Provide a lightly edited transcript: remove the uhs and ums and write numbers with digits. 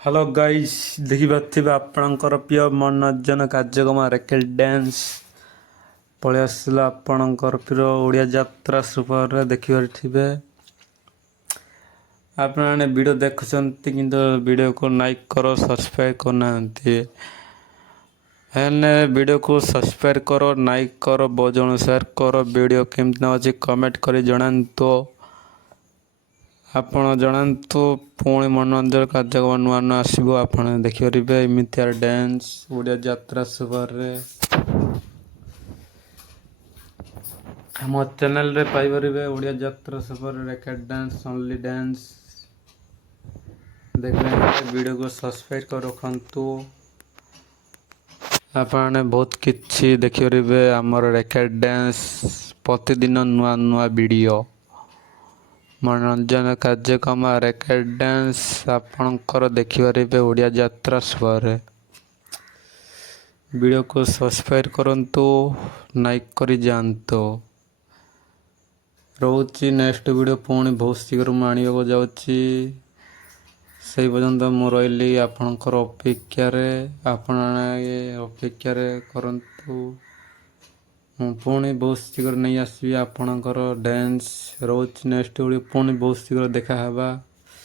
hello guys देखिपे आपणकर प्रिय मनोरंजन कार्यक्रम रेकेट डांस पलि आसला आपणकर प्रिय ओडिया यात्रा सुपर देखिपे आपने वीडियो देखुंत कि वीडियो को लाइक करो सब्सक्राइब करना वीडियो को सब्सक्राइब करो लाइक करो बहुत जन शेयर करो वीडियो केमती अच्छी कमेंट कर जनातु आपण जनातु पुणी मनोरंजन कार्यक्रम नुआ नुआ आसो आप देखिपारे एमती डांस ओडिया यात्रा सुपर आम चैनल रे पाइबरे ओडिया यात्रा super racket dance only dance देखने वीडियो को सब्सक्राइब कर रखु आपने बहुत किसी देखिपारे आमर रेकेट डांस प्रतिदिन नुआ नुआ वीडियो मनोरंजन कार्यक्रम रेकेट डांस आपणकर देखिपारे ओडिया यात्रा सुपर वीडियो को सब्सक्राइब करंतु लाइक करी जानतो रोची नेक्स्ट वीडियो पुणी बहुत शीघ्र आने जाऊँगी से पर्यंत मु रही आपणकर अपेक्षार अपेक्षार करंतु पुणी बहुत शीघ्र नहीं आसबि आपणकर डांस रोच नेक्स्ट वीडियो पुणी बहुत शीघ्र देखा